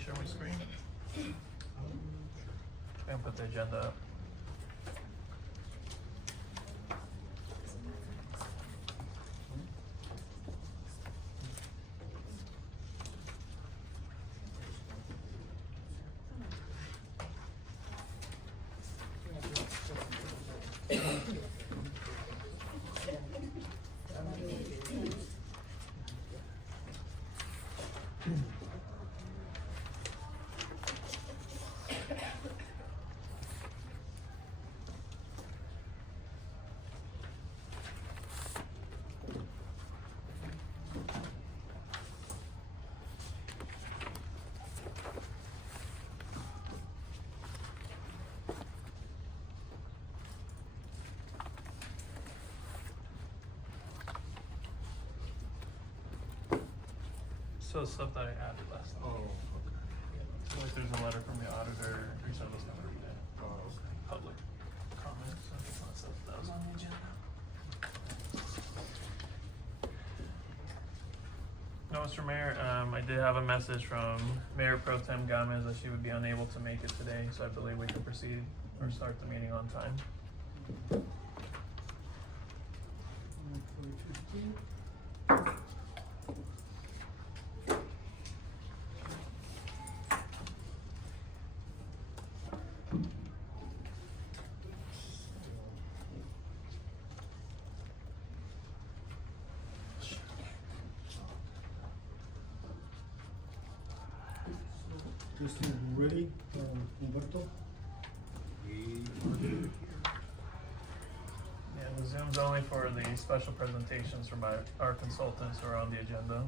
share my screen. And put the agenda up. So stuff that I added last time. Oh, okay. So like there's a letter from the auditor, Teresa was gonna read it. Oh, okay. Public comments, so it's not stuff that was on the agenda. No, Mr. Mayor, I did have a message from Mayor Pro Tem Gomez that she would be unable to make it today, so I believe we can proceed or start the meeting on time. Justin, ready, Humberto? Yeah, the Zoom's only for the special presentations from our consultants who are on the agenda.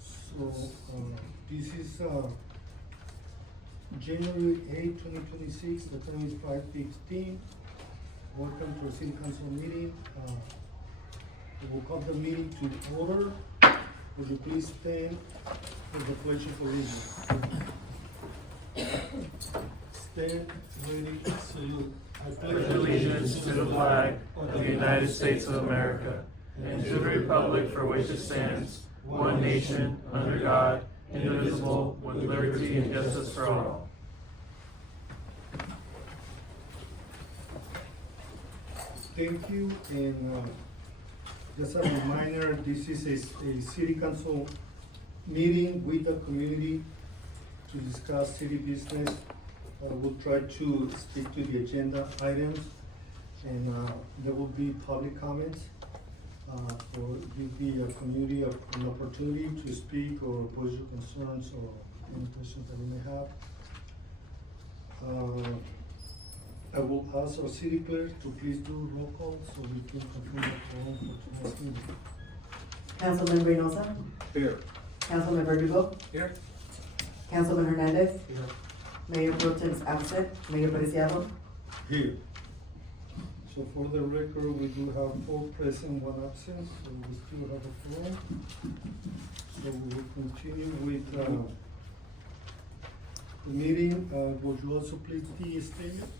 So, this is, January 8, 2026, the time is 5:15. Welcome to our city council meeting. We will call the meeting to order. Would you please stand for the pledge of allegiance? Stand, ready, salute. I Pledge allegiance to the flag of the United States of America and to the republic for which it stands, one nation, under God, indivisible, with liberty and justice for all. Thank you, and just a reminder, this is a city council meeting with the community to discuss city business. We'll try to stick to the agenda items, and there will be public comments for give the community an opportunity to speak or voice your concerns or any questions that you may have. I will ask our city clerk to please do roll call so we can confirm the quorum for tonight's meeting. Councilman Reynosa, Here. Councilman Verdugo, Here. Councilman Hernandez, Here. Mayor Pro Tem absent, Mayor Preciado. Here. So for the record, we do have 4 present, 1 absent, so we still have a quorum. So we will continue with the meeting. Would you also please the statement?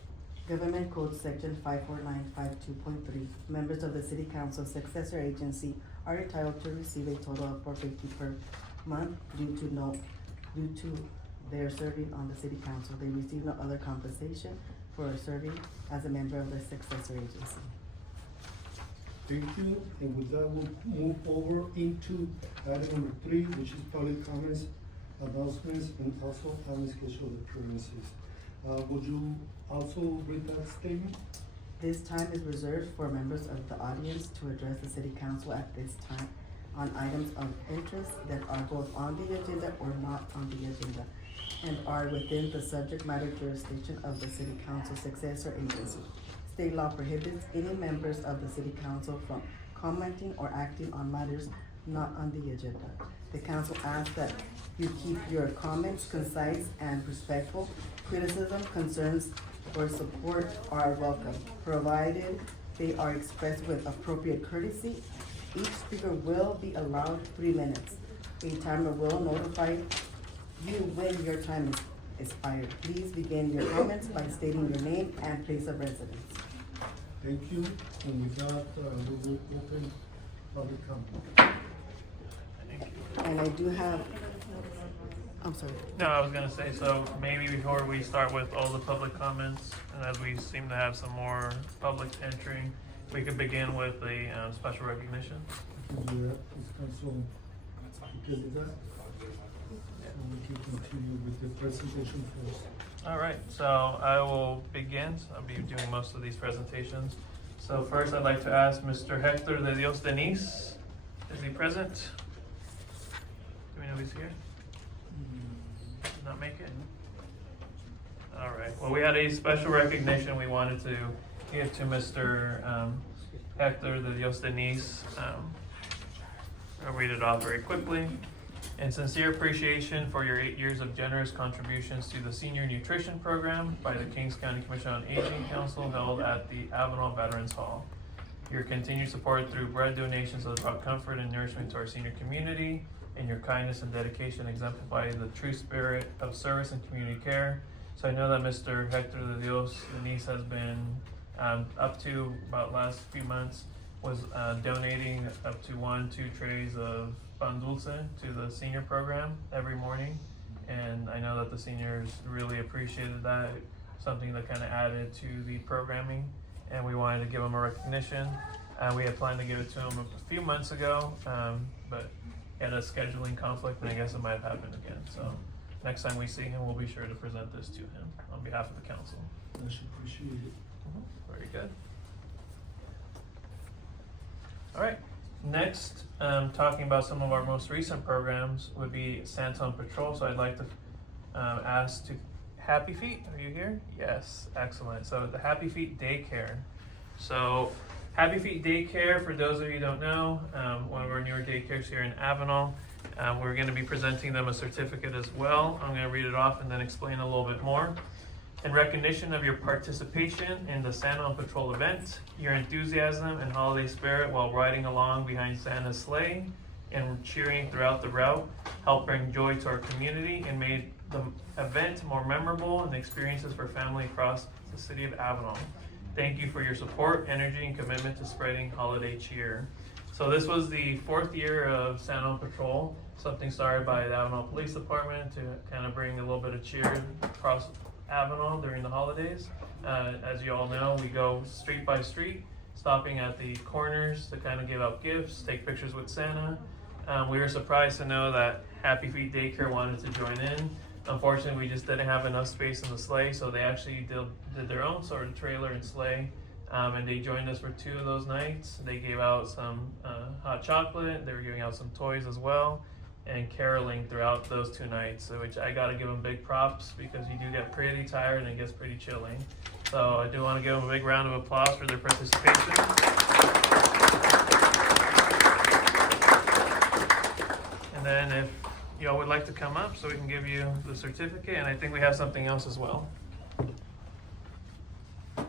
Government Code Section 54952.3, members of the City Council successor agency are entitled to receive a total of $450 per month due to their serving on the City Council. They receive no other compensation for serving as a member of the successor agency. Thank you, and with that, we'll move over into item number 3, which is public comments, announcements, and also administration appearances. Would you also read that statement? This time is reserved for members of the audience to address the City Council at this time on items of interest that are both on the agenda or not on the agenda and are within the subject matter jurisdiction of the City Council successor agency. State law prohibits any members of the City Council from commenting or acting on matters not on the agenda. The council asks that you keep your comments concise and respectful. Criticism, concerns, or support are welcome, provided they are expressed with appropriate courtesy. Each speaker will be allowed 3 minutes. A timer will notify you when your time is expired. Please begin your comments by stating your name and place of residence. Thank you, and with that, we will open public comment. And I do have, I'm sorry. No, I was gonna say, so maybe before we start with all the public comments, and as we seem to have some more public entering, we could begin with a special recognition. We can do that, this council, we can do that. And we can continue with the presentation first. All right, so I will begin. I'll be doing most of these presentations. So first, I'd like to ask Mr. Hector de Dios Deniz. Is he present? Do we know if he's here? Did not make it? All right, well, we had a special recognition we wanted to give to Mr. Hector de Dios Deniz. I'll read it off very quickly. In sincere appreciation for your 8 years of generous contributions to the Senior Nutrition Program by the Kings County Commission on Aging Council held at the Avenal Veterans Hall. Your continued support through bread donations has brought comfort and nourishment to our senior community, and your kindness and dedication exemplify the true spirit of service and community care. So I know that Mr. Hector de Dios Deniz has been up to about last few months was donating up to 1-2 trays of pan dulce to the senior program every morning, and I know that the seniors really appreciated that, something that kind of added to the programming, and we wanted to give him a recognition. We had planned to give it to him a few months ago, but he had a scheduling conflict, and I guess it might have happened again. So next time we see him, we'll be sure to present this to him on behalf of the council. I should appreciate it. Very good. All right, next, talking about some of our most recent programs would be Santa on Patrol. So I'd like to ask to Happy Feet, are you here? Yes, excellent. So the Happy Feet Daycare. So Happy Feet Daycare, for those of you who don't know, one of our newer daycares here in Avenal. We're gonna be presenting them a certificate as well. I'm gonna read it off and then explain a little bit more. In recognition of your participation in the Santa on Patrol event, your enthusiasm and holiday spirit while riding along behind Santa's sleigh and cheering throughout the route helped bring joy to our community and made the event more memorable and the experiences for family across the city of Avenal. Thank you for your support, energy, and commitment to spreading holiday cheer. So this was the 4th year of Santa on Patrol, something started by the Avenal Police Department to kind of bring a little bit of cheer across Avenal during the holidays. As you all know, we go street by street, stopping at the corners to kind of give out gifts, take pictures with Santa. We were surprised to know that Happy Feet Daycare wanted to join in. Unfortunately, we just didn't have enough space in the sleigh, so they actually did their own sort of trailer and sleigh, and they joined us for 2 of those nights. They gave out some hot chocolate, they were giving out some toys as well, and caroling throughout those 2 nights, which I gotta give them big props because you do get pretty tired and it gets pretty chilling. So I do want to give them a big round of applause for their participation. And then if y'all would like to come up so we can give you the certificate, and I think we have something else as well. I'll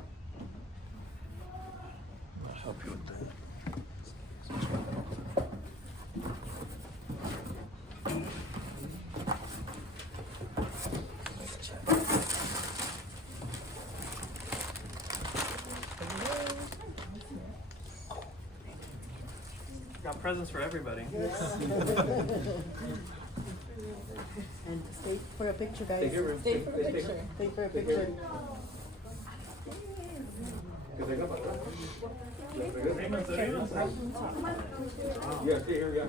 help you with that. Got presents for everybody. And stay for a picture, guys. Stay for a picture. Stay for a picture. Yeah, stay here, yeah.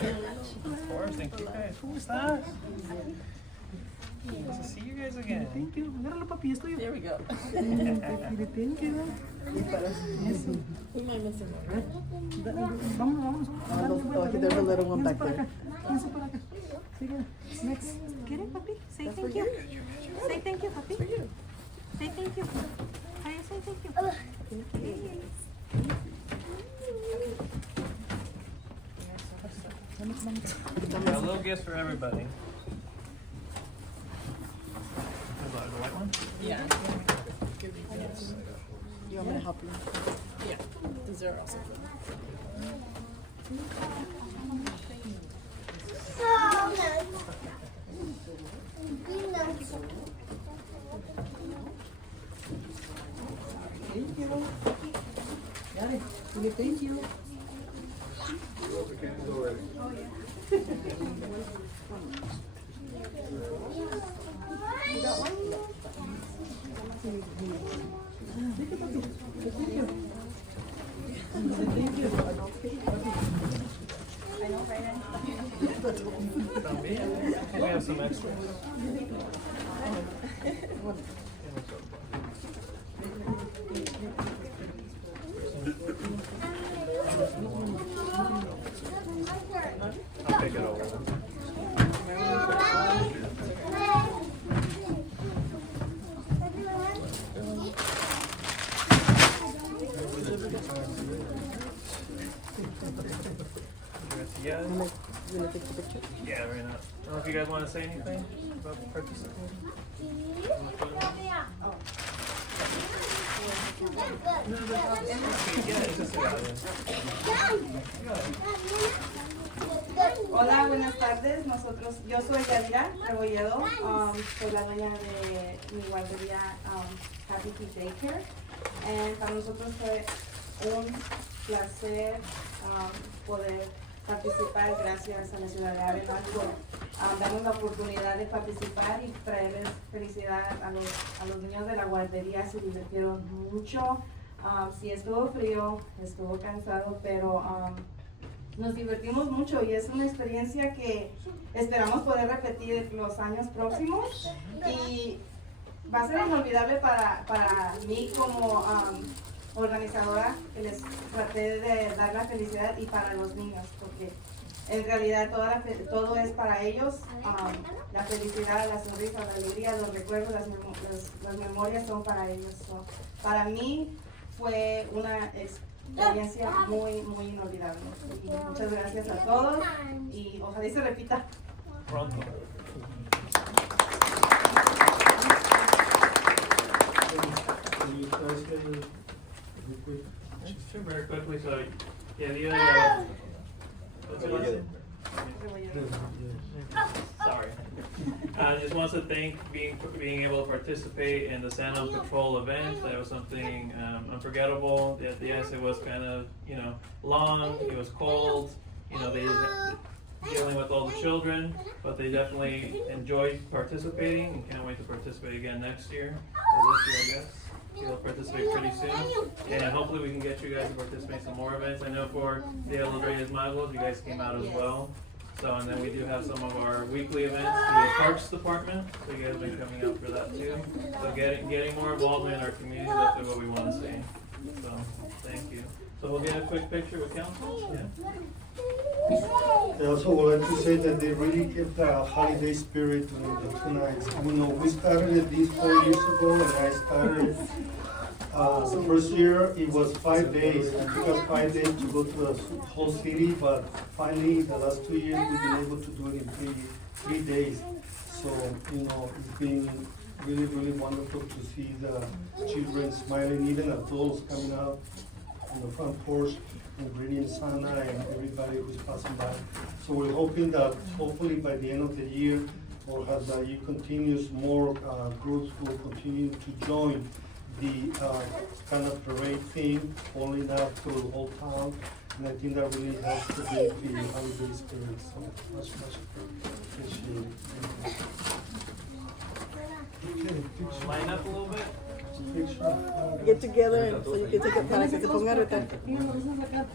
Good. Of course, thank you guys. Who is that? Nice to see you guys again. Thank you. Agárralo, papi, es tuyo. There we go. Thank you. We might miss him. Vámonos. Oh, okay, there's a little one back there. Piensa por acá. Sigue. Next. Get it, papi? Say That's thank for you. you. Say thank you, papi. Say thank you. Ay, say thank you. Got a little gift for everybody. The white one? Yeah. You want me to help you? Yeah. These are also good. Got it. Okay, thank you. We can't go already. We have some extras. I'll take it over. Yeah, right now. I don't know if you guys want to say anything about participating. Yeah, it's just about it. Hola, buenas tardes. Yo soy Yadira Rebolledo, soy la dueña de mi guardería Happy Kid Daycare. Para nosotros fue un placer poder participar, gracias a la ciudad de Avenal por darnos la oportunidad de participar y traerles felicidad a los niños de la guardería. Se divirtieron mucho. Sí estuvo frío, estuvo cansado, pero nos divertimos mucho y es una experiencia que esperamos poder repetir los años próximos y va a ser inolvidable para mí como organizadora, que les traté de dar la felicidad, y para los niños, porque en realidad todo es para ellos. La felicidad, la sonrisa, la alegría, los recuerdos, las memorias son para ellos. Para mí fue una experiencia muy, muy inolvidable. Y muchas gracias a todos y ojalá y se repita Pronto. Sure, very quickly. So, yeah, the other. What's your last name? Sorry. I just wants to thank being able to participate in the Santa on Patrol event. That was something unforgettable. Yes, it was kind of long. It was cold. They dealing with all the children, but they definitely enjoyed participating and can't wait to participate again next year or this year, I guess. You'll participate pretty soon, and hopefully we can get you guys to participate in some more events. I know for Dia de los Reyes Magos, you guys came out as well. So, and then we do have some of our weekly events through the Parks Department, so you guys have been coming out for that too. So getting more involvement in our community is definitely what we want to see. So, thank you. So we'll get a quick picture with council. Yeah. I also would like to say that they really kept the holiday spirit during the 2 nights. We started this 4 years ago, and I started the first year. It was 5 days. It took us 5 days to go to the whole city, but finally, the last 2 years, we've been able to do it in three days. So, it's been really, really wonderful to see the children smiling, even adults coming out on the front porch and greeting Santa and everybody who's passing by. So we're hoping that hopefully by the end of the year, or as the year continues, more groups will continue to join the kind of parade theme, rolling out through the whole town. And I think that really helps to build the holiday spirit. So much appreciated. Okay, Line up a little bit. picture. Get together and so you can take a para que se ponga ahorita.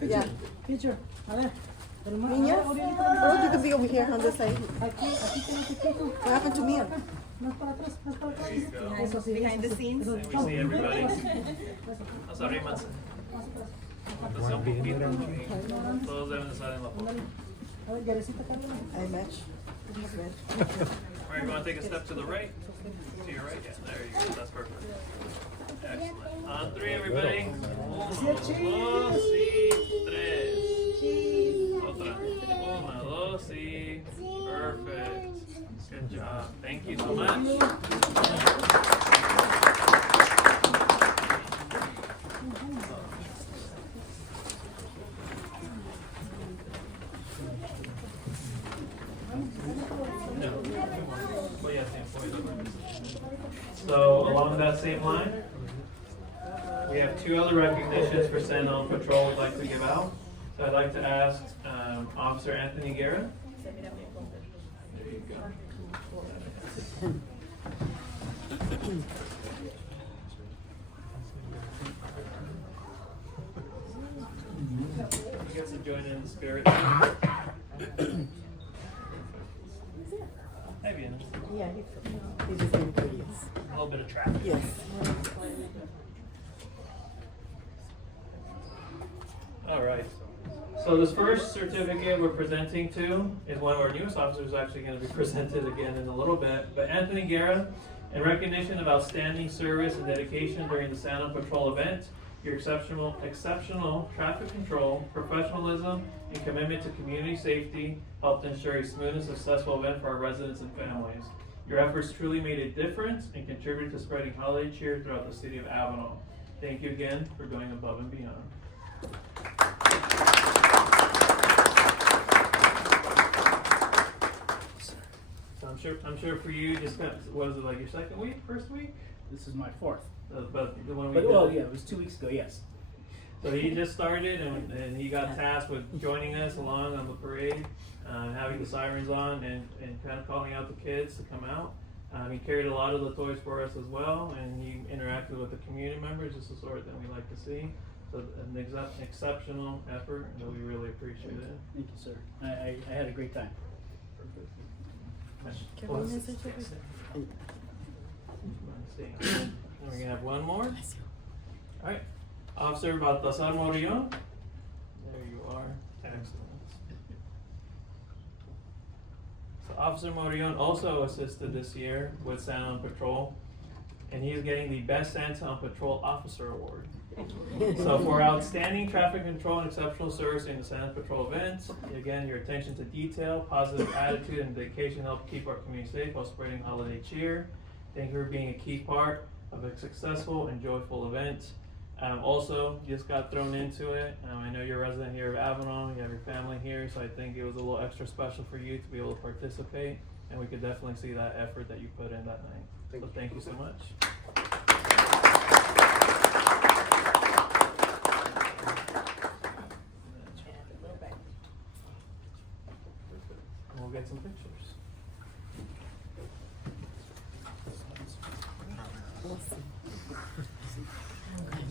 Yeah. Picture. A ver. Niñas, oh, you can be over here on this side. What happened to Mia? Más para atrás, más para atrás. There you go. Eso sí, behind the scenes. eso. And we see everybody. Nos arrimas. Entonces, un poquito. Todos deben estar en la foto. A ver, Yarecita, Carla. I match. All right, you want to take a step to the right? To your right? Yeah, there you go. That's perfect. Excellent. On 3, everybody. 1, 2, y 3. Otra. 1, 2, y. Perfect. Good job. Thank you so much. So along that same line, we have two other recognitions for Stand On Patrol we'd like to give out. So I'd like to ask Officer Anthony Guerra. There you go. You guys to join in the spirit. Hi, Vienna. Yeah, he's just being curious. A little bit of traffic. Yes. All right. So this first certificate we're presenting to is one of our newest officers, actually going to be presented again in a little bit. But Anthony Guerra, in recognition of outstanding service and dedication during the Stand On Patrol event, your exceptional traffic control, professionalism, and commitment to community safety helped ensure a smooth and successful event for our residents and families. Your efforts truly made a difference and contributed to spreading holiday cheer throughout the city of Avenal. Thank you again for going above and beyond. So I'm sure for you, just what is it, like your second week, first week? This is my fourth. But the one we But did. well, yeah, it was 2 weeks ago. Yes. So he just started, and he got tasked with joining us along on the parade, having the sirens on, and kind of calling out the kids to come out. He carried a lot of the toys for us as well, and he interacted with the community members, just the sort that we like to see. So an exceptional effort, and we really appreciate it. Thank you, sir. I had a great time. Can we miss each other? And we're gonna have one more. All right, Officer Baltasar Morillon. There you are. Excellent. So Officer Morillon also assisted this year with Santa on Patrol, and he's getting the Best Santa on Patrol Officer Award. So for outstanding traffic control and exceptional service in the Santa Patrol events, again, your attention to detail, positive attitude, and dedication help keep our community safe while spreading holiday cheer. Thank you for being a key part of a successful and joyful event. Also, you just got thrown into it. I know you're a resident here of Avenal, you have your family here, so I think it was a little extra special for you to be able to participate, and we could definitely see that effort that you put in that night. So thank you so much. And we'll get some pictures.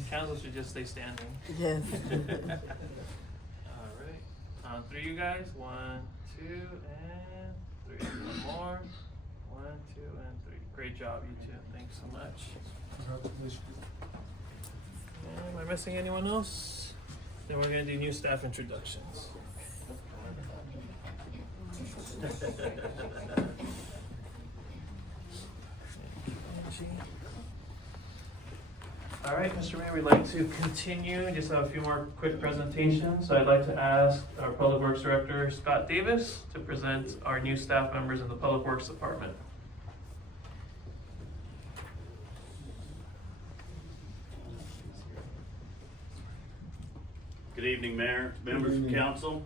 Council should just stay standing. Yes. All right. On three, you guys. 1, 2, and 3. One more. 1, 2, and 3. Great job, you two. Thanks so much. Am I missing anyone else? Then we're gonna do new staff introductions. All right, Mr. Mayor, we'd like to continue, just have a few more quick presentations. So I'd like to ask our Public Works Director, Scott Davis, to present our new staff members in the Public Works Department. Good evening, Mayor, members of council.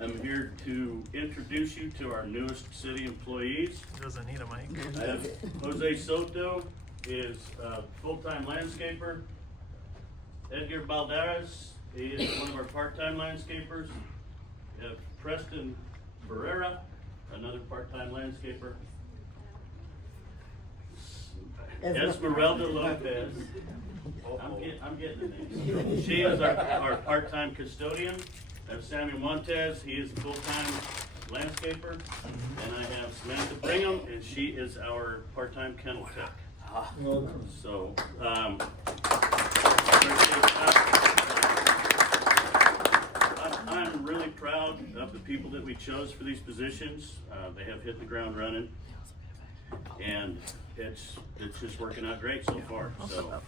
I'm here to introduce you to our newest city employees. He doesn't need a mic. I have Jose Soto is a full-time landscaper. Edgar Balderas, he is one of our part-time landscapers. We have Preston Barrera, another part-time landscaper. Esmeralda Lopez. I'm getting the names. She is our part-time custodian. I have Samuel Montez, he is a full-time landscaper. And I have Samantha Brigham, and she is our part-time kennel tech. So, I'm really proud of the people that we chose for these positions. They have hit the ground running, and it's just working out great so far. So,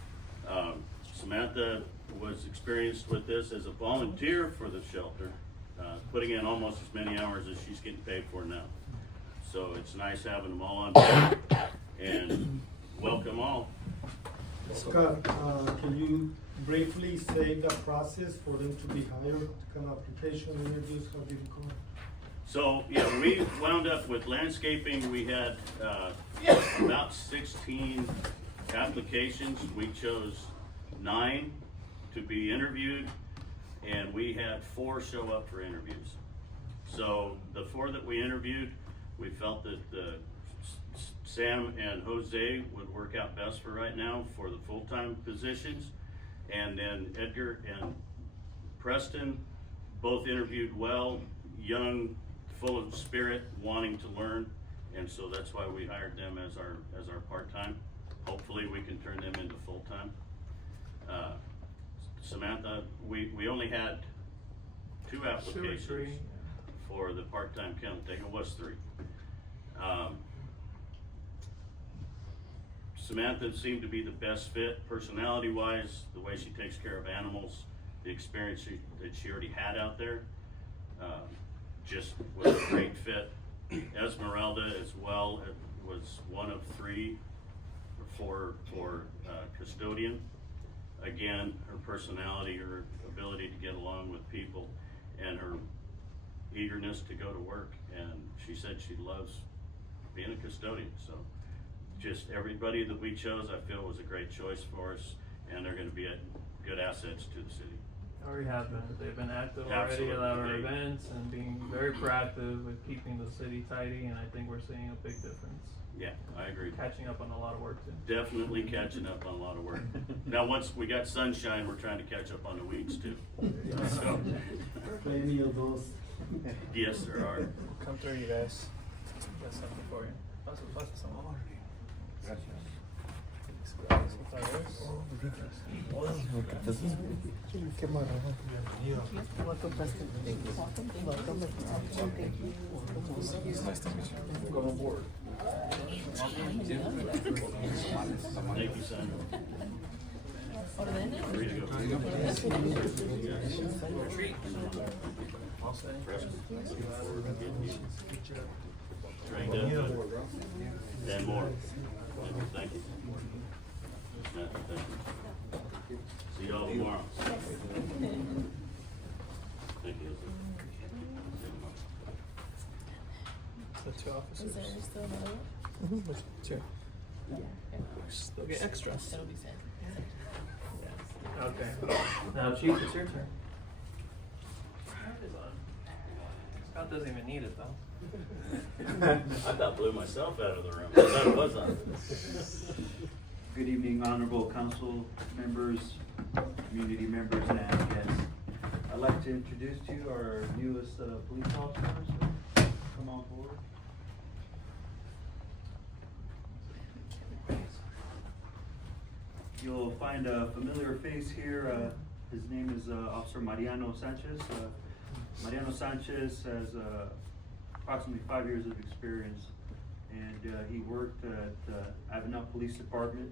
Samantha was experienced with this as a volunteer for the shelter, putting in almost as many hours as she's getting paid for now. So it's nice having them all on board, and welcome all. Scott, can you briefly say the process for them to be hired, kind of application, interviews, how did it go? So, yeah, we wound up with landscaping. We had about 16 applications. We chose 9 to be interviewed, and we had 4 show up for interviews. So the 4 that we interviewed, we felt that Sam and Jose would work out best for right now for the full-time positions. And then Edgar and Preston both interviewed well, young, full of spirit, wanting to learn. And so that's why we hired them as our part-time. Hopefully we can turn them into full-time. Samantha, we only had 2 applications 2 or 3 for the part-time kennel tech. It was 3. Samantha seemed to be the best fit personality-wise, the way she takes care of animals, the experience that she already had out there, just was a great fit. Esmeralda as well was one of 3 for custodian. Again, her personality, her ability to get along with people, and her eagerness to go to work. And she said she loves being a custodian. So just everybody that we chose, I feel, was a great choice for us, and they're going to be good assets to the city. Already have been. They've been active already at our events and being very proactive with keeping the city tidy, and I think we're seeing a big difference. Yeah, I agree. Catching up on a lot of work too. Definitely catching up on a lot of work. Now, once we got sunshine, we're trying to catch up on the weeds too. So, Plenty of those. yes, there are. Come through, you guys. Got something for you. Pasa some more. Welcome, Preston. Thank you. Welcome. Thank you. Welcome aboard. Thank you, Sandra. Free to go. Trained up, and more. Thank you. Thank you. See y'all tomorrow. Thank you. The 2 officers. Two. They'll get extra. Okay. Now, Chief, it's your turn. Scott doesn't even need it though. I about blew myself out of the room. That was on. Good evening, honorable council members, community members, and guests. I'd like to introduce to you our newest police officers. Come on forward. You'll find a familiar face here. His name is Officer Mariano Sanchez. Mariano Sanchez has approximately 5 years of experience, and he worked at Avenal Police Department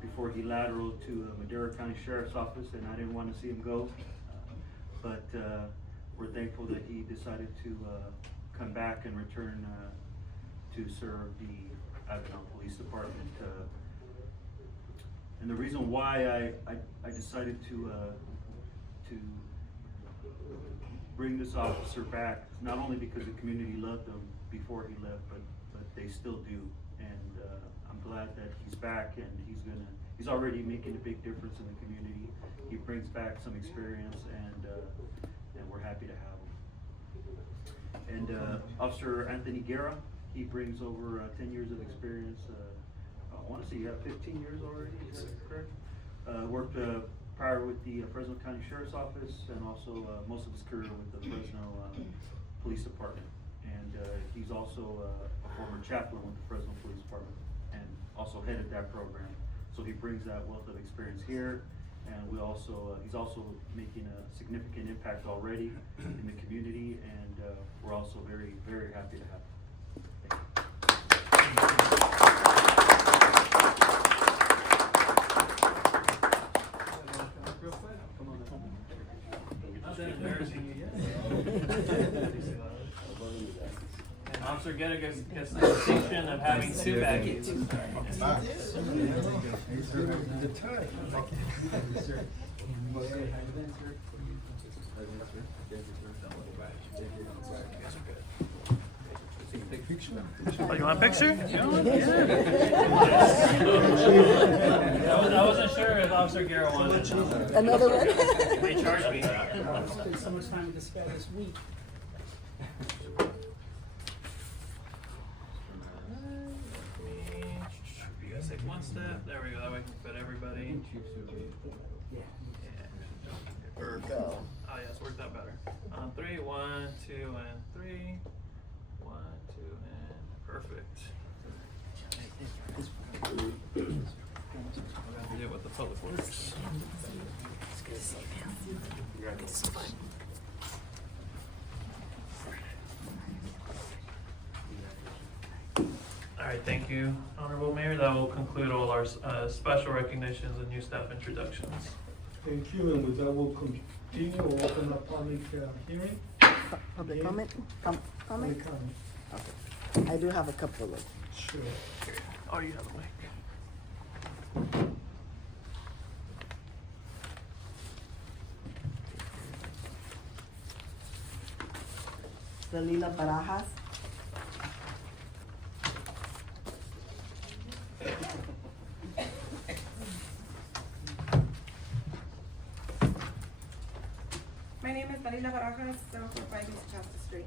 before he lateraled to Madera County Sheriff's Office, and I didn't want to see him go, but we're thankful that he decided to come back and return to serve the Avenal Police Department. And the reason why I decided to bring this officer back, not only because the community loved him before he left, but they still do. And I'm glad that he's back, and he's already making a big difference in the community. He brings back some experience, and we're happy to have him. And Officer Anthony Guerra, he brings over 10 years of experience. I want to say you have 15 years already, is that correct? Worked prior with the Fresno County Sheriff's Office, and also most of his career with the Fresno Police Department. And he's also a former chaplain with the Fresno Police Department, and also headed that program. So he brings that wealth of experience here, and he's also making a significant impact already in the community, and we're also very, very happy to have him. And Officer Guerra gets the distinction of having 2 baggies. picture? Oh, you want a picture? Yeah. I wasn't sure if Officer Guerra wanted it. Another one? They charge me. Spent so much time with this guy this week. You guys take one step. There we go. That way we can fit everybody. Yeah. Perfect. Oh, yes, worked out better. On 3, 1, 2, and 3. 1, 2, and perfect. We're gonna do it with the public works. All right, thank you, Honorable Mayor. That will conclude all our special recognitions and new staff introductions. Thank you, and with that, we'll continue, we'll open a public hearing. Public Yeah. comment? Comment? Public comment. I do have a couple of. Sure. Oh, you have a mic. Dalila Barajas. My name is Dalila Barajas, 745 East Chester Street.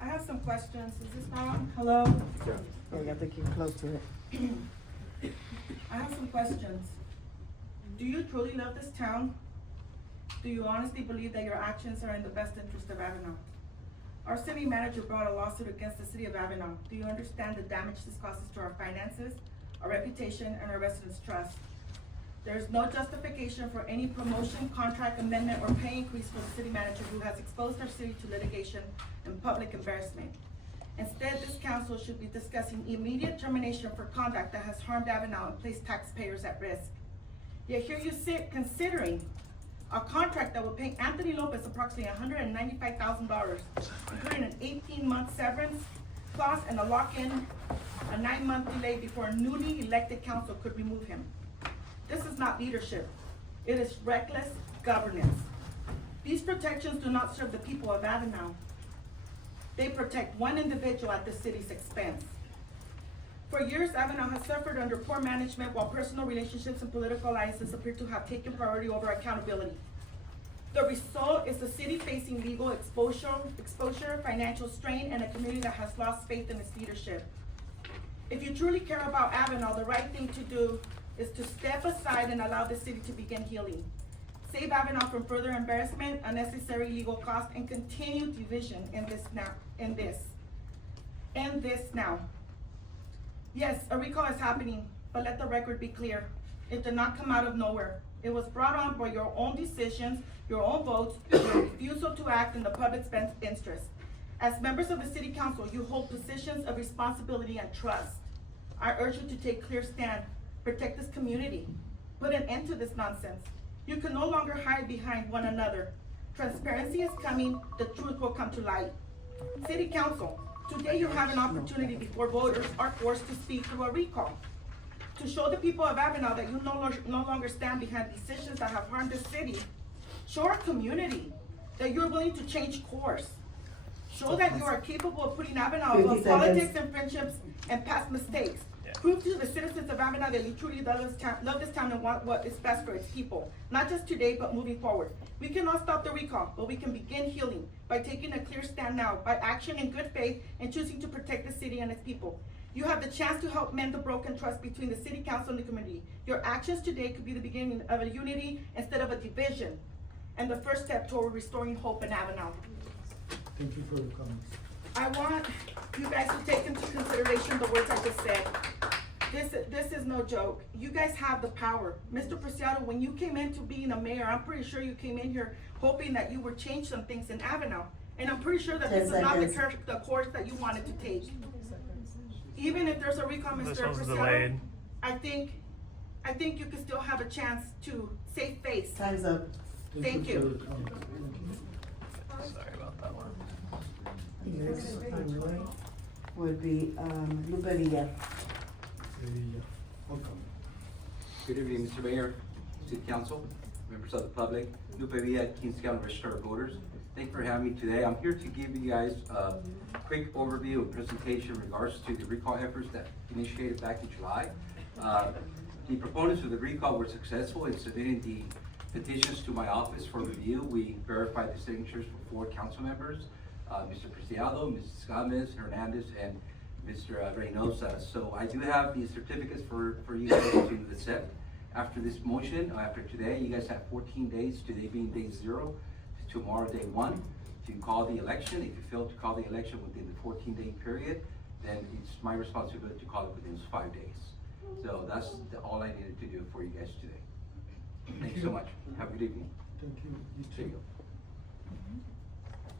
I have some questions. Is this wrong? Hello? Oh, you have to keep close to it. I have some questions. Do you truly love this town? Do you honestly believe that your actions are in the best interest of Avenal? Our city manager brought a lawsuit against the city of Avenal. Do you understand the damage this causes to our finances, our reputation, and our residents' trust? There is no justification for any promotion, contract amendment, or pay increase for the city manager who has exposed our city to litigation and public embarrassment. Instead, this council should be discussing immediate termination for conduct that has harmed Avenal and placed taxpayers at risk. Yet here you sit considering a contract that will pay Anthony Lopez approximately $195,000, including an 18-month severance clause and a lock-in, a 9-month delay before a newly elected council could remove him. This is not leadership. It is reckless governance. These protections do not serve the people of Avenal. They protect one individual at the city's expense. For years, Avenal has suffered under poor management while personal relationships and political alliances appear to have taken priority over accountability. The result is the city facing legal exposure, financial strain, and a community that has lost faith in its leadership. If you truly care about Avenal, the right thing to do is to step aside and allow the city to begin healing. Save Avenal from further embarrassment, unnecessary legal costs, and continued division in this now. Yes, a recall is happening, but let the record be clear. It did not come out of nowhere. It was brought on by your own decisions, your own votes, your refusal to act in the public's best interest. As members of the city council, you hold positions of responsibility and trust. I urge you to take clear stand, protect this community, put an end to this nonsense. You can no longer hide behind one another. Transparency is coming, the truth will come to light. City council, today you have an opportunity before voters are forced to speak through a recall. To show the people of Avenal that you no longer stand behind decisions that have harmed the city. Show our community that you're willing to change course. Show that you are capable of putting Avenal above politics and friendships and past mistakes. Prove to the citizens of Avenal that you truly love this town and want what is best for its people, not just today, but moving forward. We cannot stop the recall, but we can begin healing by taking a clear stand now, by action in good faith, and choosing to protect the city and its people. You have the chance to help mend the broken trust between the city council and the community. Your actions today could be the beginning of a unity instead of a division, and the first step toward restoring hope in Avenal. Thank you for your comments. I want you guys to take into consideration the words I just said. This is no joke. You guys have the power. Mr. Preciado, when you came into being a mayor, I'm pretty sure you came in here hoping that you would change some things in Avenal. And I'm pretty sure that this is not the course that you wanted to take. Even if there's a recall, This Mr. one's Preciado, delayed. I think you could still have a chance to save face. Time's up. Thank for you. your comments. Sorry about that one. Next in line, Would be, Lupe Villa. welcome. Good evening, Mr. Mayor, City Council, members of the public. Lupe Villa, Kings County Register of Voters. Thank you for having me today. I'm here to give you guys a quick overview and presentation in regards to the recall efforts that initiated back in July. The proponents of the recall were successful in submitting the petitions to my office for review. We verified the signatures for 4 council members, Mr. Preciado, Mrs. Gomez, Hernandez, and Mr. Reynosa. So I do have these certificates for you guys to accept. After this motion, after today, you guys have 14 days, today being day 0, to tomorrow day 1, to call the election. If you fail to call the election within the 14-day period, then it's my responsibility to call it within 5 days. So that's all I needed to do for you guys today. Thank you so much. Have a good evening. Thank you. You There you too. go.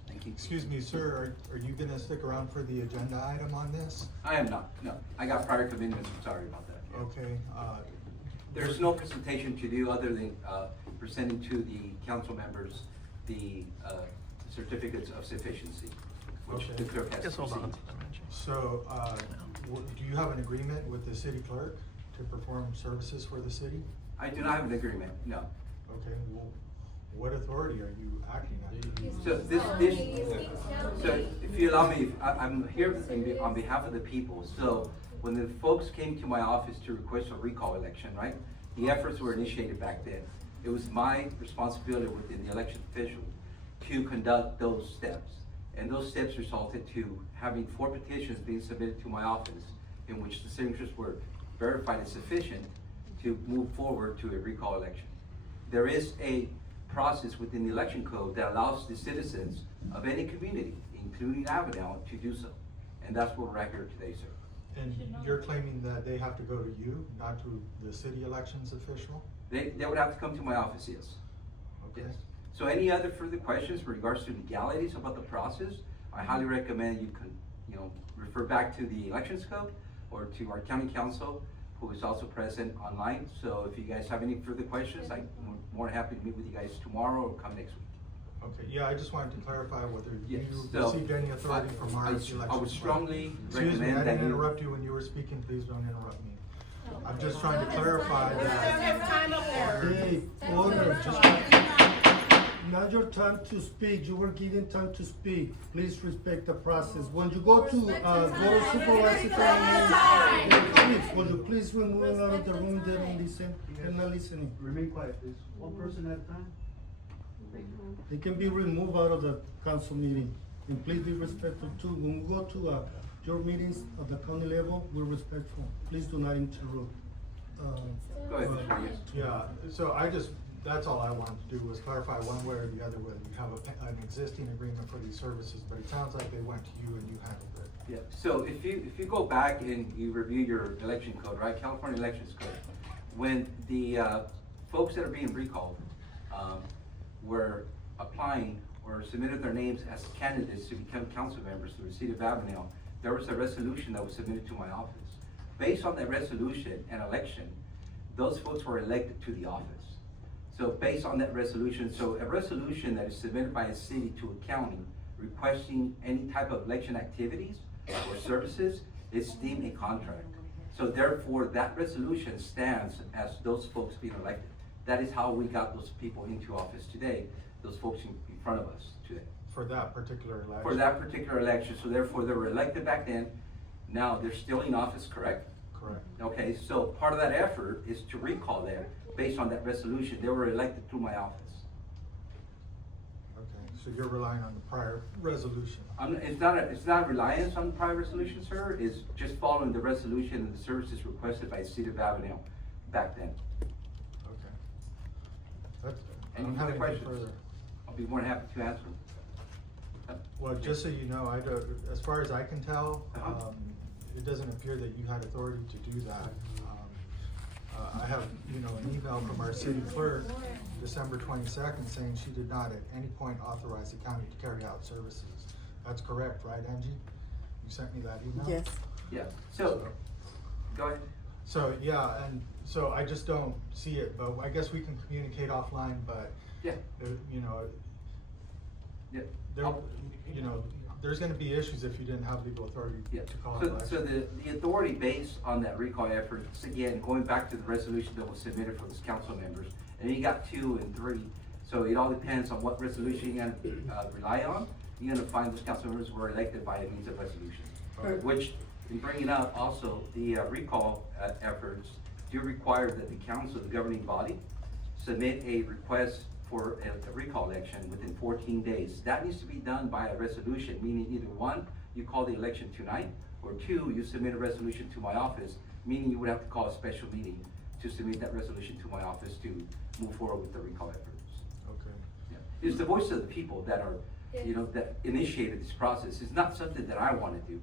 Thank you. Excuse me, sir, are you gonna stick around for the agenda item on this? I am not, no. I got prior commitments, I'm sorry about that. Okay, There's no presentation to do other than presenting to the council members the certificates of sufficiency, which Okay. the clerk has Just hold on. received. so, do you have an agreement with the city clerk to perform services for the city? I do not have an agreement, no. Okay, well, what authority are you acting on? So so if you allow me, I'm here on behalf of the people. So when the folks came to my office to request a recall election, right? The efforts were initiated back then. It was my responsibility within the election official to conduct those steps. And those steps resulted to having 4 petitions being submitted to my office in which the signatures were verified as sufficient to move forward to a recall election. There is a process within the election code that allows the citizens of any community, including Avenal, to do so. And that's what we're at here today, sir. And you're claiming that they have to go to you, not to the city elections official? They would have to come to my office, yes. Okay. Yes. So any other further questions in regards to legalities about the process, I highly recommend you can, refer back to the elections code or to our county council, who is also present online. So if you guys have any further questions, I'm more than happy to meet with you guys tomorrow or come next week. Okay, yeah, I just wanted to clarify whether you Yes, so, received any authority from our election. I would strongly Excuse me, I recommend that didn't you. interrupt you when you were speaking, please don't interrupt me. I'm just trying to clarify that. Hey, order, not your time to speak. You were given time to speak. Please respect the process. When you go to supervisor, please, would you please remove them out of the room? They don't listen. They're not listening. Remain quiet, please. One person at a time. They can be removed out of the council meeting. And please be respectful too. When we go to your meetings at the county level, we're respectful. Please do not interrupt. Go ahead, Mr. Reyes. Yeah, so that's all I wanted to do was clarify one way or the other whether you have an existing agreement for these services, but it sounds like they went to you and you handled it. Yeah, so if you go back and you review your election code, right, California elections code, when the folks that are being recalled were applying or submitted their names as candidates to become council members to the city of Avenal, there was a resolution that was submitted to my office. Based on that resolution and election, those folks were elected to the office. So based on that resolution, so a resolution that is submitted by a city to a county requesting any type of election activities or services is deemed a contract. So therefore, that resolution stands as those folks being elected. That is how we got those people into office today, those folks in front of us today. For that particular election? For that particular election, so therefore they were elected back then, now they're still in office, correct? Correct. Okay, so part of that effort is to recall them based on that resolution. They were elected through my office. Okay, so you're relying on the prior resolution? It's not reliance on the prior resolution, sir. It's just following the resolution and the services requested by the city of Avenal back then. Okay. That's, I Any don't have further anything questions? further. I'll be more than happy to answer them. Well, just so you know, as far as I can tell, it doesn't appear that you had authority to do that. I have, an email from our city clerk, December 22nd, saying she did not at any point authorize the county to carry out services. That's correct, right, Angie? You sent me that email? Yes. Yeah, so, go ahead. So, yeah, and so I just don't see it, but I guess we can communicate offline, but, Yeah. Yeah. There's gonna be issues if you didn't have legal authority Yeah, to call an so election. the authority based on that recall effort, again, going back to the resolution that was submitted for those council members, and you got 2 and 3. So it all depends on what resolution you're gonna rely on. You're gonna find those council members who are elected by means of resolution. Right. Which, in bringing up also the recall efforts, do require that the council, the governing body, submit a request for a recall election within 14 days. That needs to be done by a resolution, meaning either one, you call the election tonight, or two, you submit a resolution to my office, meaning you would have to call a special meeting to submit that resolution to my office to move forward with the recall efforts. Okay. Yeah. It's the voice of the people that are, that initiated this process. It's not something that I want to do.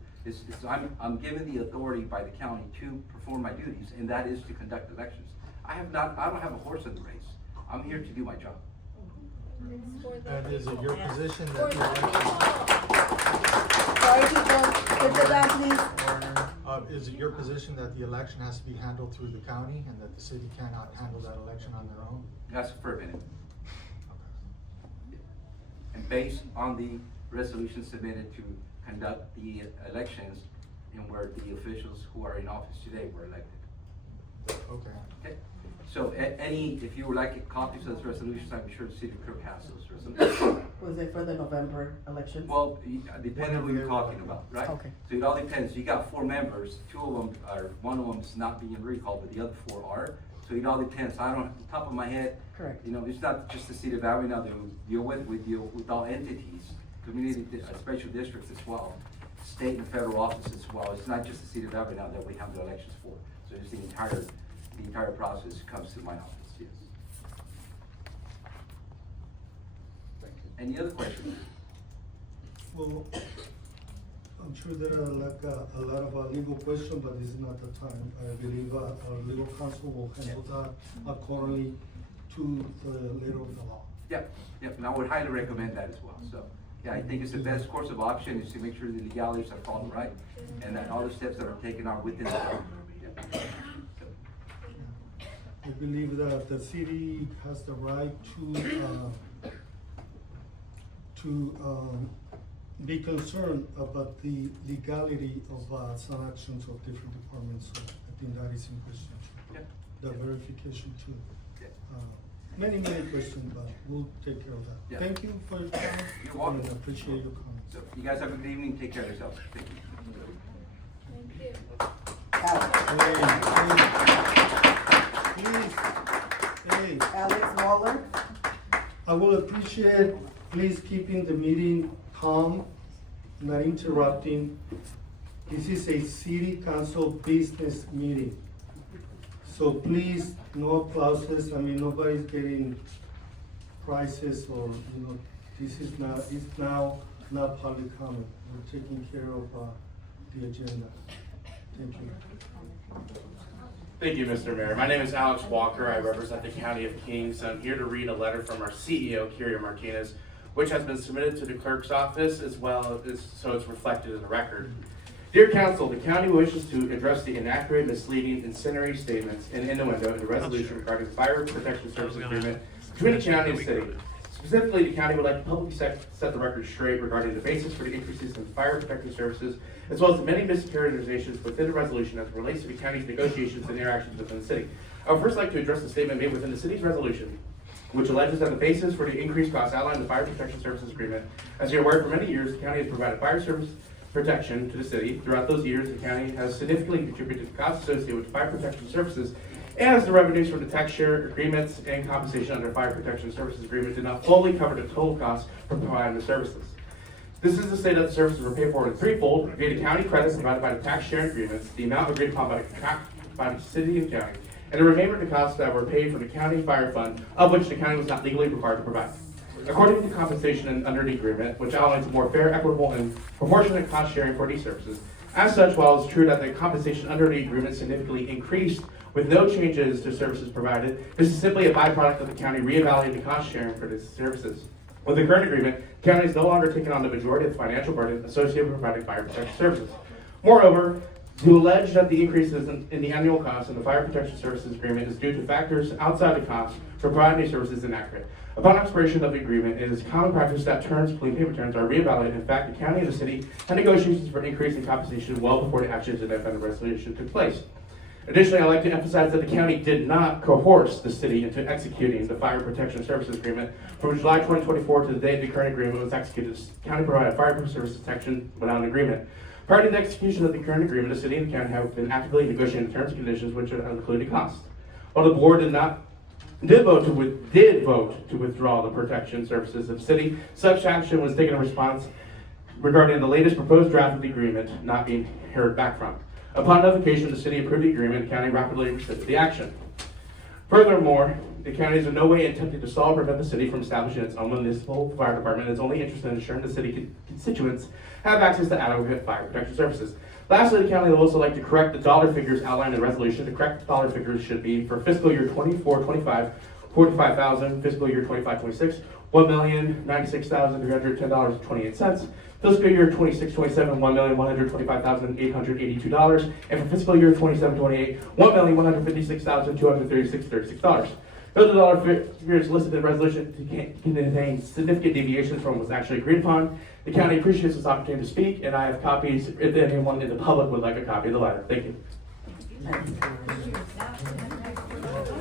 I'm given the authority by the county to perform my duties, and that is to conduct elections. I don't have a horse in the race. I'm here to do my job. And is it your position that the election, Sorry, people, sit down, please. is it your position that the election has to be handled through the county and that the city cannot handle that election on their own? That's affirmative. Okay. And based on the resolution submitted to conduct the elections and where the officials who are in office today were elected. Okay. Okay? So if you would like copies of those resolutions, I'm sure the city clerk has those resolutions. Was it for the November election? Well, depending on what you're talking about, right? Okay. So it all depends. You got 4 members, one of them is not being recalled, but the other 4 are. So it all depends. I don't, off the top of my head. Correct. It's not just the city of Avenal that we deal with all entities, community, special districts as well, state and federal offices as well. It's not just the city of Avenal that we have the elections for. So it's the entire process comes to my office, yes. Any other questions? Well, I'm sure there are like a lot of legal questions, but this is not the time. I believe our legal counsel will handle that accordingly to the letter of the law. Yep, and I would highly recommend that as well. So, yeah, I think it's the best course of action is to make sure the legalities are followed right, and that all the steps that are taken are within the law. Yep. I believe that the city has the right to be concerned about the legality of some actions of different departments. So I think that is in question. Yep. The verification too. Yep. Many questions, but we'll take care of that. Yeah. Thank you for your time. You're welcome. And I appreciate your comments. So, you guys have a good evening. Take care of yourselves. Thank you. Hey, Alex Waller? I will appreciate please keeping the meeting calm, not interrupting. This is a city council business meeting. So please, no applauses. I mean, nobody's getting prizes or, this is now not public comment. We're taking care of the agenda. Thank you. Thank you, Mr. Mayor. My name is Alex Walker. I represent the County of Kings. I'm here to read a letter from our CEO, Kyria Martinez, which has been submitted to the clerk's office as well as so it's reflected in the record. Dear Council, the county wishes to address the inaccurate, misleading, incendiary statements and innuendo in the resolution regarding the Fire Protection Service Agreement between the county and the city. Specifically, the county would like to publicly set the record straight regarding the basis for the increases in fire protection services, as well as the many mischaracterizations within the resolution as it relates to the county's negotiations and interactions within the city. I would first like to address the statement made within the city's resolution, which alleges that the basis for the increased costs outlined in the Fire Protection Services Agreement. As you're aware, for many years, the county has provided fire service protection to the city. Throughout those years, the county has significantly contributed to costs associated with fire protection services, as the revenues from the tax share agreements and compensation under Fire Protection Services Agreement did not fully cover the total costs for providing the services. This is to say that the services were paid for in threefold via the county credits provided by the tax sharing agreements, the amount agreed upon by the city and county, and the remainder of the costs that were paid from the county fire fund, of which the county was not legally required to provide. According to the compensation under the agreement, which outlines a more fair, equitable, and proportionate cost sharing for these services. As such, while it's true that the compensation under the agreement significantly increased with no changes to services provided, this is simply a byproduct of the county reevaluating the cost sharing for these services. With the current agreement, the county is no longer taking on the majority of the financial burden associated with providing fire protection services. Moreover, to allege that the increases in the annual cost of the Fire Protection Services Agreement is due to factors outside the cost for providing these services is inaccurate. Upon expiration of the agreement, it is common practice that payment terms are reevaluated. In fact, the county and the city had negotiations for increasing compensation well before the actions in that federal resolution took place. Additionally, I'd like to emphasize that the county did not coerce the city into executing the Fire Protection Services Agreement from July 2024 to the date the current agreement was executed. The county provided fire services protection without an agreement. Prior to the execution of the current agreement, the city and the county have been actively negotiating terms and conditions which included costs. While the board did vote to withdraw the protection services of the city, such action was taken in response regarding the latest proposed draft of the agreement not being heard back from. Upon notification, the city approved the agreement, and the county rapidly rescinded the action. Furthermore, the county is in no way attempting to stall or prevent the city from establishing its own municipal fire department. It is only interested in ensuring the city constituents have access to adequate fire protection services. Lastly, the county would also like to correct the dollar figures outlined in the resolution. The correct dollar figures should be for fiscal year 24-25, $45,000, fiscal year 25-26, $1,096,310.28. Fiscal year 26-27, $1,125,882, and for fiscal year 27-28, $1,156,236.36. Those are the dollar figures listed in the resolution contain significant deviations from what was actually agreed upon. The county appreciates this opportunity to speak, and I have copies if anyone in the public would like a copy of the letter. Thank you.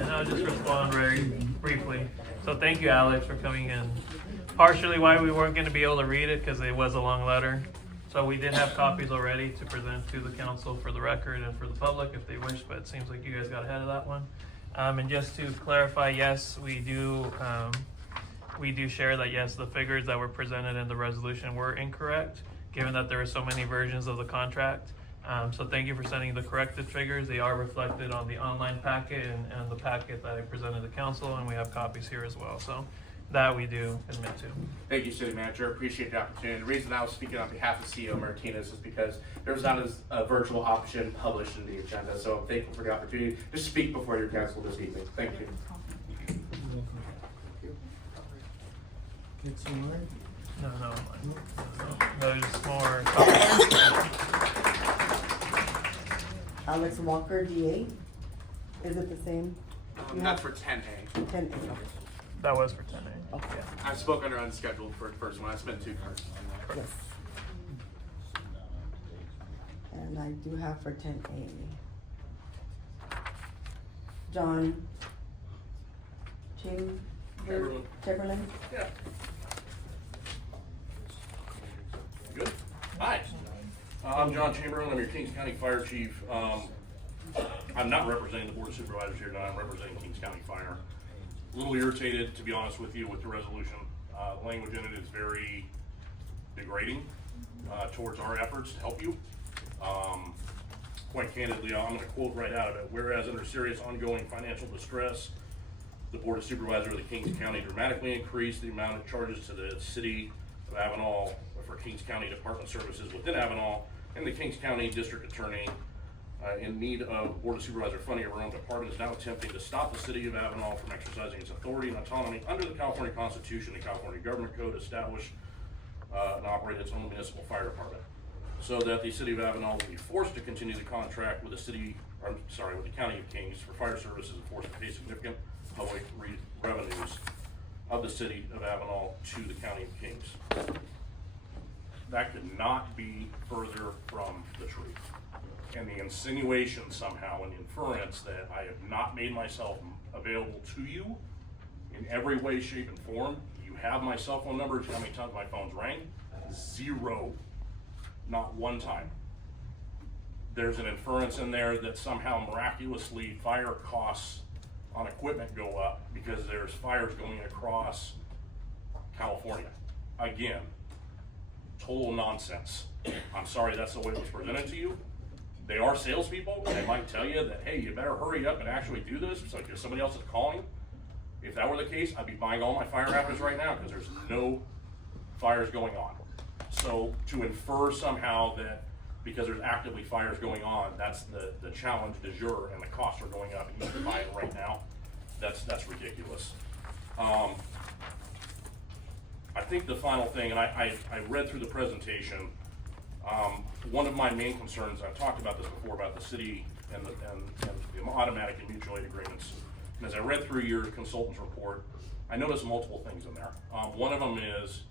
And I'll just respond very briefly. So thank you, Alex, for coming in. Partially why we weren't going to be able to read it because it was a long letter. So we did have copies already to present to the council for the record and for the public if they wish, but it seems like you guys got ahead of that one. And just to clarify, yes, we do share that, yes, the figures that were presented in the resolution were incorrect, given that there are so many versions of the contract. So thank you for sending the corrected figures. They are reflected on the online packet and the packet that I presented to council, and we have copies here as well. So that we do admit to. Thank you, City Manager. Appreciate the opportunity. The reason I was speaking on behalf of CEO Martinez is because there was not a virtual option published in the agenda. So I'm thankful for the opportunity to speak before your council this evening. Thank you. Get some more? No. There's more. Alex Walker, DA. Is it the same? That's for 10A. 10A. That was for 10A. Okay. I spoke under unscheduled for the first one. I spent 2 cards. Yes. And I do have for 10A. John Chamberlain? Yeah. Good. Hi. I'm John Chamberlain. I'm your Kings County Fire Chief. I'm not representing the Board of Supervisors here tonight. I'm representing Kings County Fire. A little irritated, to be honest with you, with the resolution. Language in it is very degrading towards our efforts to help you. Quite candidly, I'm going to quote right out of it. Whereas under serious ongoing financial distress, the Board of Supervisors of the Kings County dramatically increased the amount of charges to the City of Avenal for Kings County Department Services within Avenal, and the Kings County District Attorney in need of Board of Supervisor funding of her own department is now attempting to stop the City of Avenal from exercising its authority and autonomy under the California Constitution and California Government Code, establish and operate its own municipal fire department, so that the City of Avenal will be forced to continue the contract with the County of Kings for fire services and forced to pay significant public revenues of the City of Avenal to the County of Kings. That could not be further from the truth. And the insinuation somehow and inference that I have not made myself available to you in every way, shape, and form. You have my cell phone number. How many times my phone's rang? 0. Not one time. There's an inference in there that somehow miraculously fire costs on equipment go up because there's fires going across California. Again, total nonsense. I'm sorry that's the way it was presented to you. They are salespeople. They might tell you that, hey, you better hurry up and actually do this. It's like if somebody else is calling. If that were the case, I'd be buying all my fire apparatus right now because there's no fires going on. So to infer somehow that because there's actively fires going on, that's the challenge du jour and the costs are going up and you can buy it right now, that's ridiculous. I think the final thing, and I read through the presentation, one of my main concerns, I've talked about this before, about the city and the automatic and mutual aid agreements. And as I read through your consultant's report, I noticed multiple things in there. One of them is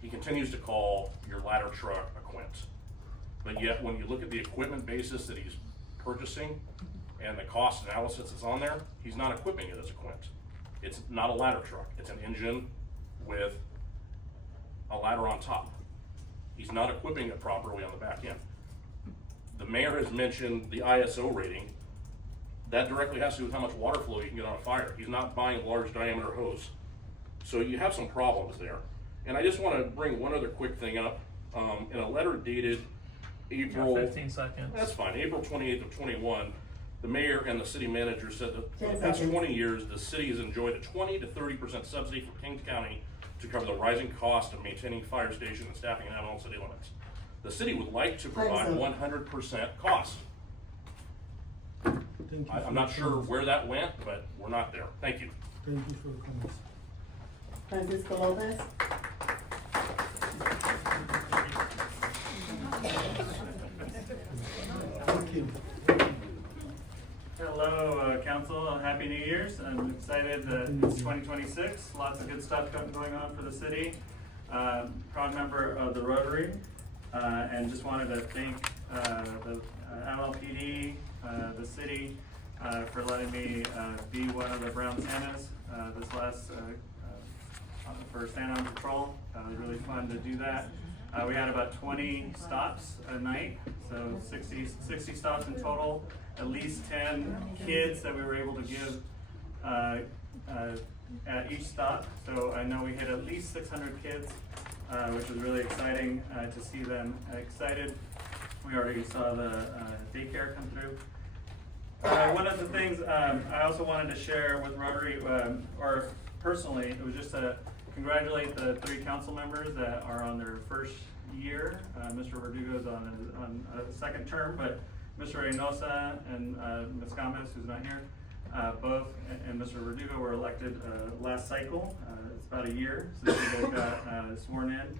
he continues to call your ladder truck a Quint. But yet when you look at the equipment basis that he's purchasing and the cost analysis that's on there, he's not equipping it as a Quint. It's not a ladder truck, it's an engine with a ladder on top. He's not equipping it properly on the back end. The mayor has mentioned the ISO rating. That directly has to do with how much water flow you can get on a fire. He's not buying a large diameter hose. So you have some problems there. And I just want to bring one other quick thing up. In a letter dated April... 15 seconds. That's fine. April 28th of 21, the mayor and the city manager said that for the 10 past seconds. 20 years, the city has enjoyed a 20 to 30% subsidy from King County to cover the rising cost of maintaining fire station and staffing in Avenal city limits. The city would like to provide Time's 100% cost. Thank you for I'm not the sure comments. where that went, but we're not there. Thank you. Thank you for the comments. Francisco Lopez? Thank you. Hello, Council. Happy New Year's. I'm excited that it's 2026. Lots of good stuff going on for the city. Proud member of the Rotary, and just wanted to thank the Avenal PD, the city, for letting me be one of the Brown Santas this last for Santa on Patrol. It was really fun to do that. We had about 20 stops a night, so 60 stops in total. At least 10 kids that we were able to give at each stop. So I know we hit at least 600 kids, which was really exciting to see them excited. We already saw the daycare come through. One of the things I also wanted to share with Rotary, or personally, it was just to congratulate the 3 council members that are on their first year. Mr. Verdugo is on a second term, but Mr. Reynosa and Ms. Gomez, who's not here, both, and Mr. Verdugo were elected last cycle. It's about a year since you guys got sworn in.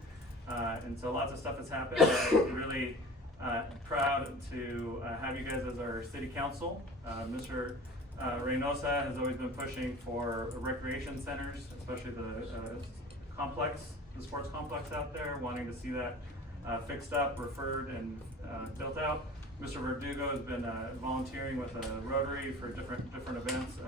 And so lots of stuff has happened. I'm really proud to have you guys as our city council. Mr. Reynosa has always been pushing for recreation centers, especially the sports complex out there, wanting to see that fixed up, referred, and built out. Mr. Verdugo has been volunteering with Rotary for different events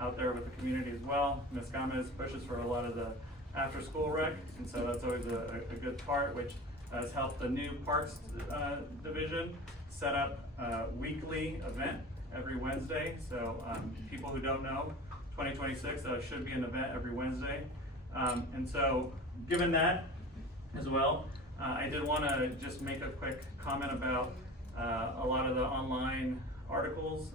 out there with the community as well. Ms. Gomez pushes for a lot of the after-school rec, and so that's always a good part, which has helped the new Parks Division set up a weekly event every Wednesday. So people who don't know, 2026 should be an event every Wednesday. And so given that as well, I did want to just make a quick comment about a lot of the online articles,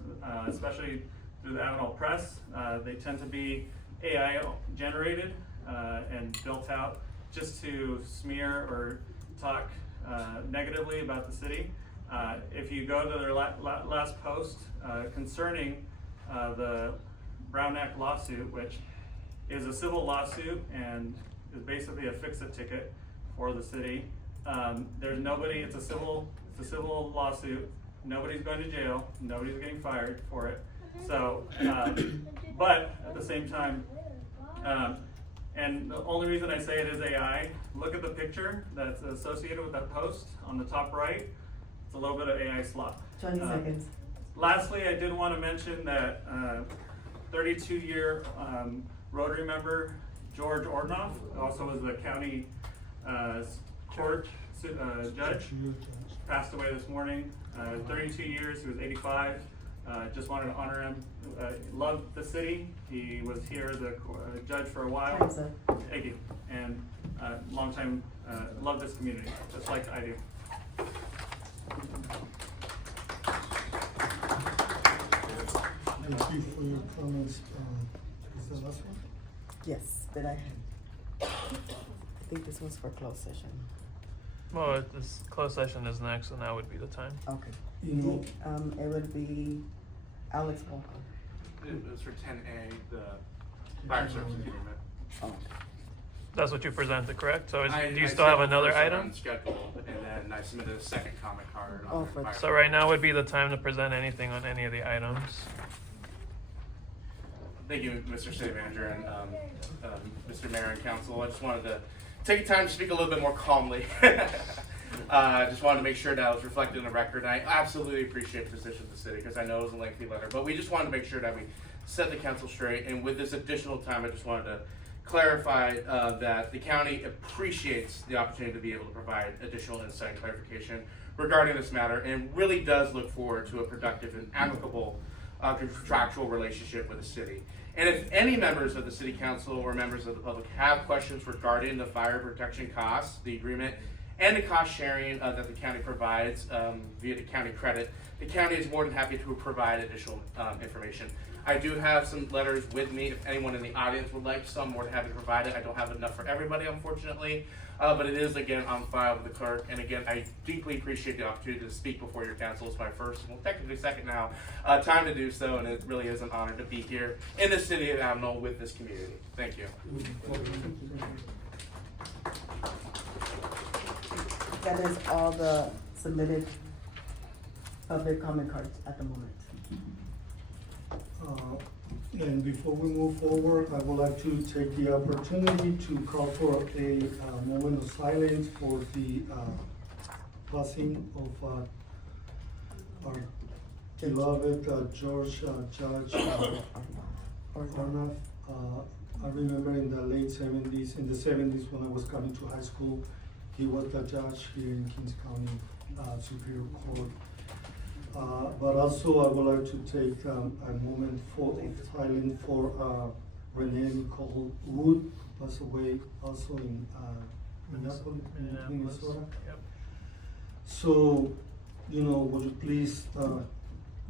especially through the Avenal Press. They tend to be AI generated and built out just to smear or talk negatively about the city. If you go to their last post concerning the Brown Act lawsuit, which is a civil lawsuit and is basically a fix-it ticket for the city. There's nobody, it's a civil lawsuit. Nobody's going to jail. Nobody's getting fired for it. So, but at the same time, and the only reason I say it is AI, look at the picture that's associated with that post on the top right. It's a little bit of AI slop. 20 seconds. Lastly, I did want to mention that 32-year Rotary member George Ordnoff also was the county court judge. Passed away this morning. 32 years. He was 85. Just wanted to honor him. Loved the city. He was here as a judge for a while. Thank you. And long time. Loved this community, just like I do. Thank you for your comments. Is the last one? Yes, but I think this was for closed session. Well, this closed session is next, and that would be the time. Okay. You know, It would be Alex Walker. It was for 10A, the fire service agreement. Oh. That's what you presented, correct? So do you I still have said another first item? on schedule, and then I submitted a second comment card Oh, on for- the fire. So right now would be the time to present anything on any of the items. Thank you, Mr. City Manager and Mr. Mayor and Council. I just wanted to take time to speak a little bit more calmly. Just wanted to make sure that was reflected in the record. And I absolutely appreciate the position of the city because I know it was a lengthy letter, but we just wanted to make sure that we set the council straight. And with this additional time, I just wanted to clarify that the county appreciates the opportunity to be able to provide additional insight and clarification regarding this matter, and really does look forward to a productive and amicable contractual relationship with the city. And if any members of the city council or members of the public have questions regarding the fire protection costs, the agreement, and the cost sharing that the county provides via the county credit, the county is more than happy to provide additional information. I do have some letters with me. If anyone in the audience would like some, more than happy to provide it. I don't have enough for everybody, unfortunately, but it is, again, on file with the clerk. And again, I deeply appreciate the opportunity to speak before your council. It's my first, well, technically second now, time to do so, and it really is an honor to be here in the city of Avenal with this community. Thank you. That is all the submitted public comment cards at the moment. And before we move forward, I would like to take the opportunity to call for a moment of silence for the passing of our beloved Judge Arnav. I remember in the late 70s, in the 70s when I was coming to high school, he was the judge here in Kings County Superior Court. But also I would like to take a moment of silence for Renee Nicole Wood, who passed away also in Minnesota. Yep. So, would you please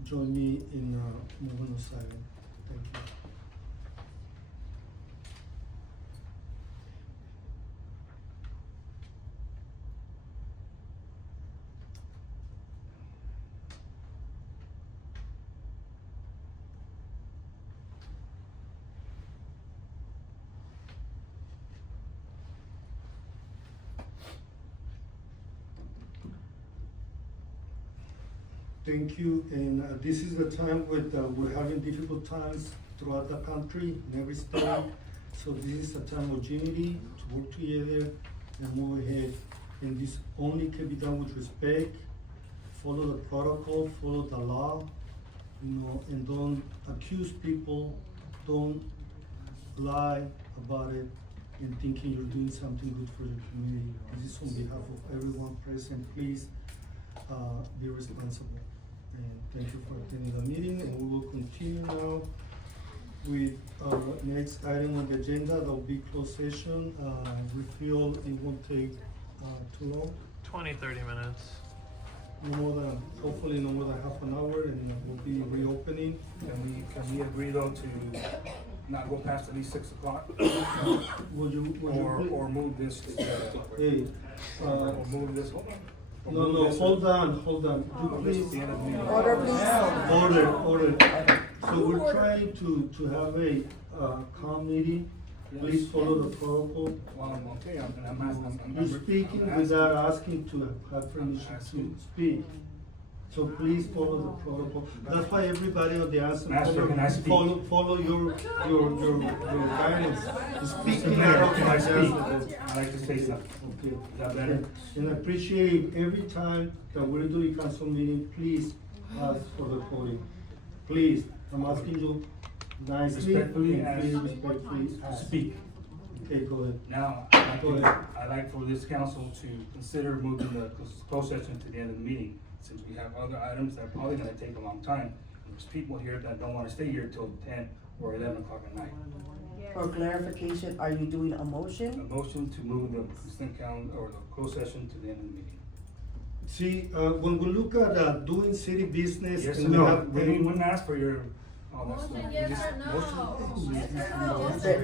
join me in a moment of silence? Thank you. Thank you, and this is the time with we're having difficult times throughout the country, in every state. So this is a time of unity to work together and move ahead. And this only can be done with respect. Follow the protocol, follow the law, and don't accuse people. Don't lie about it and thinking you're doing something good for your community. This is on behalf of everyone present. Please be responsible. And thank you for attending the meeting, and we will continue now with our next item on the agenda. That will be closed session. We feel it won't take too long. 20-30 minutes. Hopefully no more than half an hour, and we'll be reopening. Can we agree though to not go past at least 6 o'clock? Would you Or move this to Hey, or move this. no, hold on. You please. Order, please. Order. So we're trying to have a calm meeting. Please follow the protocol. Okay, You're speaking without asking to have permission to speak. So please follow the protocol. That's why everybody on the answer Master, can I speak? follow your guidance. Speaking Mayor, out. can I speak? I'd like to say something. Okay. Is that better? And I appreciate every time that we're doing council meeting, please ask for the podium. Please, I'm asking you nicely Respectfully and ask. please respectfully ask. Speak. Okay, go ahead. Now, Go ahead. I'd like for this council to consider moving the closed session to the end of the meeting, since we have other items that are probably gonna take a long time. There's people here that don't wanna stay here till 10 or 11 o'clock at night. For clarification, are you doing a A motion? motion to move the consent calendar or the closed session to the end of the meeting. See, when we look at doing city business. Yes or and we no? have- We wouldn't ask for your, all that stuff. We yes just- or no? motion. Yes or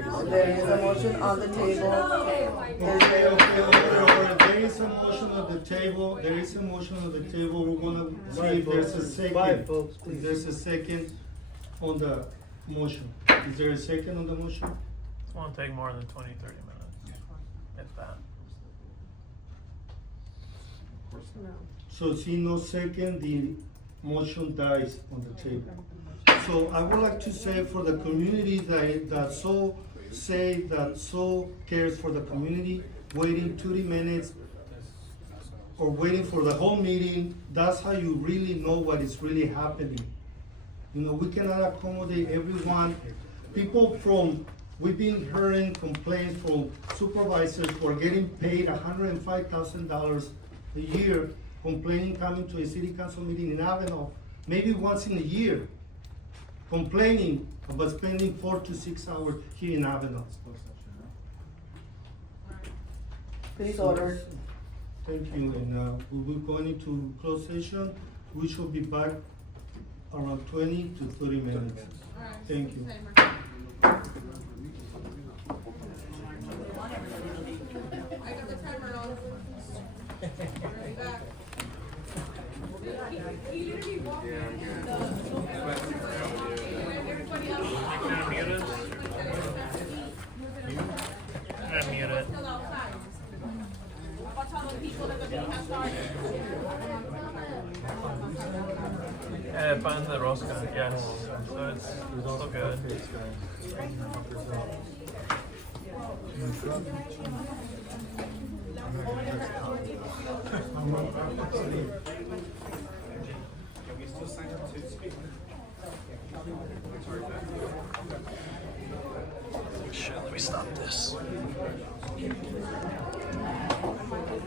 no? There is a motion on the table. Okay, order. There is a motion on the table. We're gonna see if there's a second. If there's a second on the motion. Is there a second on the motion? It won't take more than 20-30 minutes. If that. So see no second, the motion dies on the table. So I would like to say for the community that so cares for the community, waiting 30 minutes or waiting for the whole meeting, that's how you really know what is really happening. You know, we cannot accommodate everyone. We've been hearing complaints from supervisors who are getting paid $105,000 a year, complaining, coming to a city council meeting in Avenal, maybe once in a year, complaining about spending 4 to 6 hours here in Avenal. Please order. Thank you, and we will go into closed session. We should be back around 20 to 30 minutes. Thank you. I got the timer on. Right back. He literally walked everybody else. Can I mute us? I'm muted. Still outside. I'll tell the people that the meeting has started. Pan de rosca, yes. So it's still good. Can we still sign up to speak? Shit, let me stop this.